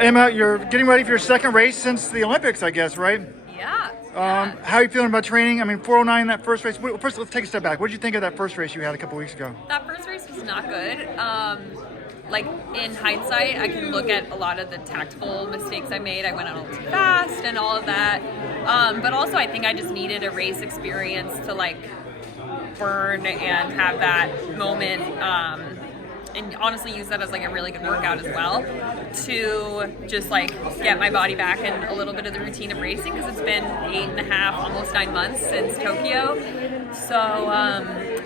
Emma, you're getting ready for your second race since the Olympics, I guess, right? Yeah. How are you feeling about training? I mean, 409, that first race. First, let's take a step back. What did you think of that first race you had a couple weeks ago? That first race was not good. Like in hindsight, I can look at a lot of the tactical mistakes I made. I went out a little too fast and all of that. But also, I think I just needed a race experience to like burn and have that moment. And honestly use that as like a really good workout as well to just like get my body back in a little bit of the routine of racing, because it's been 8.5, almost 9 months since Tokyo. So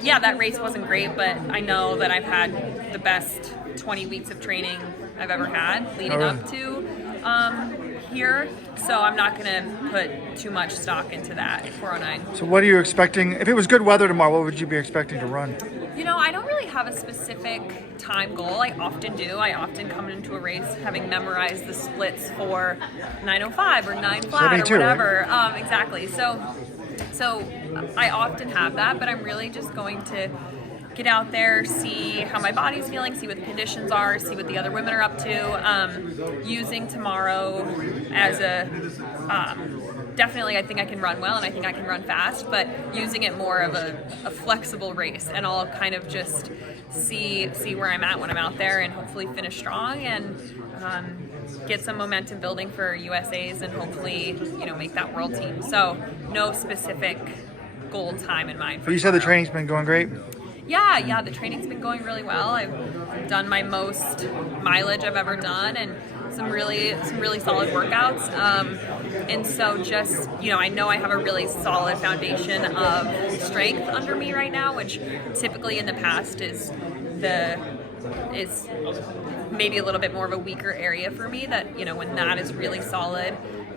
yeah, that race wasn't great, but I know that I've had the best 20 weeks of training I've ever had leading up to here, so I'm not going to put too much stock into that 409. So what are you expecting? If it was good weather tomorrow, what would you be expecting to run? You know, I don't really have a specific time goal. I often do. I often come into a race having memorized the splits for 905 or 9 flat or whatever. Right? Exactly. So I often have that, but I'm really just going to get out there, see how my body's feeling, see what the conditions are, see what the other women are up to. Using tomorrow as a definitely, I think I can run well and I think I can run fast, but using it more of a flexible race, and I'll kind of just see where I'm at when I'm out there, and hopefully finish strong and get some momentum building for USA's and hopefully, you know, make that world team. So no specific goal time in mind. But you said the training's been going great? Yeah, the training's been going really well. I've done my most mileage I've ever done, and some really solid workouts. And so just, you know I have a really solid foundation of strength under me right now, which typically in the past is maybe a little bit more of a weaker area for me. That, you know, when that is really solid,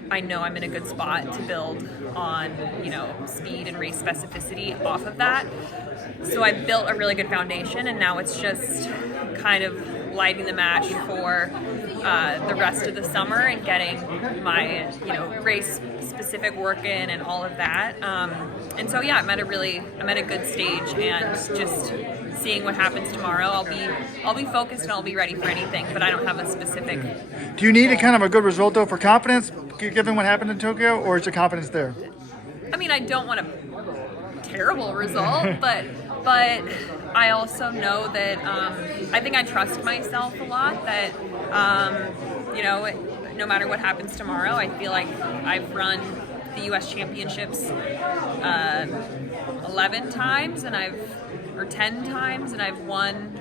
I know I'm in a good spot to build on, you know, speed and race specificity off of that. So I built a really good foundation, and now it's just kind of lighting the match for the rest of the summer and getting my, you know, race specific work in and all of that. And so yeah, I'm at a good stage, and just seeing what happens tomorrow. I'll be focused and I'll be ready for anything, but I don't have a specific. Do you need a kind of a good result though for confidence, given what happened in Tokyo, or is the confidence there? I mean, I don't want a terrible result, but I also know that I think I trust myself a lot, that you know, no matter what happens tomorrow, I feel like I've run the U.S. Championships 11 times or 10 times, and I've won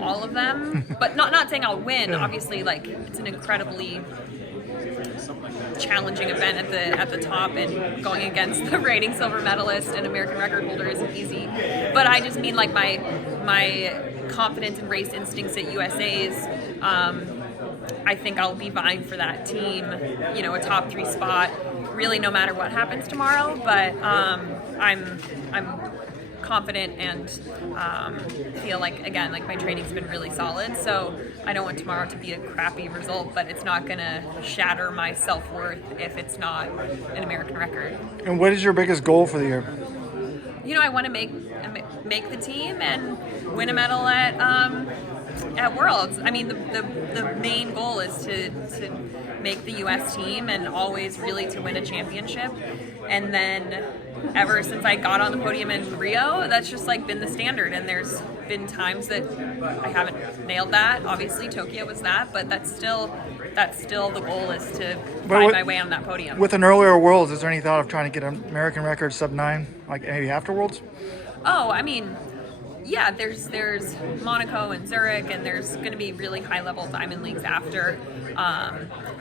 all of them. But not saying I'll win. Obviously, like, it's an incredibly challenging event at the top, and going against the reigning silver medalist and American record holder isn't easy. But I just mean, like, my confidence and race instincts at USA's. I think I'll be vying for that team, you know, a top 3 spot, really no matter what happens tomorrow. But I'm confident and feel like, again, like my training's been really solid. So I don't want tomorrow to be a crappy result, but it's not going to shatter my self-worth if it's not an American record. And what is your biggest goal for the year? You know, I want to make the team and win a medal at Worlds. I mean, the main goal is to make the U.S. team, and always really to win a championship. And then ever since I got on the podium in Rio, that's just like been the standard. And there's been times that I haven't nailed that. Obviously, Tokyo was that, but that's still the goal, is to find my way on that podium. With an earlier Worlds, is there any thought of trying to get an American record sub-9, like maybe after Worlds? Oh, I mean, yeah, there's Monaco and Zurich, and there's going to be really high-level diamond leagues after.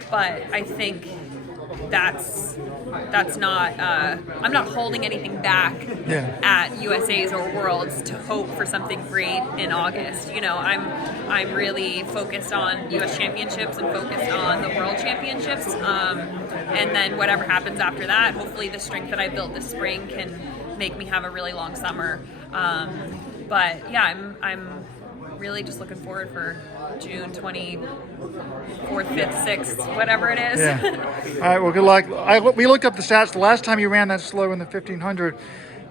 But I think that's not. I'm not holding anything back at USA's or Worlds to hope for something great in August. You know, I'm really focused on US Championships and focused on the World Championships. And then whatever happens after that, hopefully the strength that I built this spring can make me have a really long summer. But yeah, I'm really just looking forward for June 24th, 5th, 6th, whatever it is. Yeah. All right, well, good luck. We looked up the stats. The last time you ran that slow in the 1500,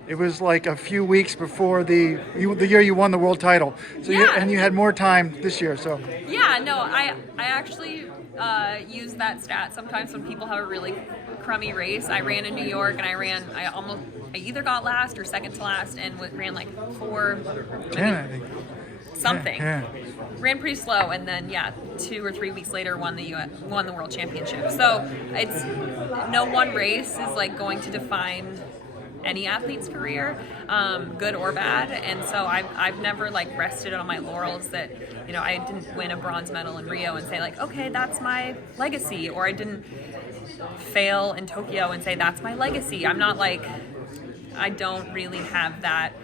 it was like a few weeks before the year you won the world title. So you had more time this year. So yeah, no, I actually use that stat sometimes when people have a really crummy race. I ran in New York and I either got last or second to last and ran like 10, I think. something. Yeah. Ran pretty slow, and then 2 or 3 weeks later won the world championship. So it's no one race is like going to define any athlete's career, good or bad. And so I've never like rested on my laurels that, you know, I didn't win a bronze medal in Rio and say like, okay, that's my legacy, or I didn't fail in Tokyo and say that's my legacy. I'm not like, I don't really have that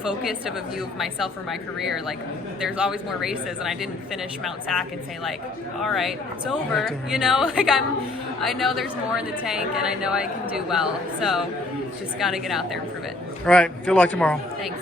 focused of a view of myself or my career. Like, there's always more races, and I didn't finish Mount Sac and say like, all right, it's over. You know, like I know there's more in the tank, and I know I can do well. So just got to get out there and prove it. All right. Good luck tomorrow. Thanks.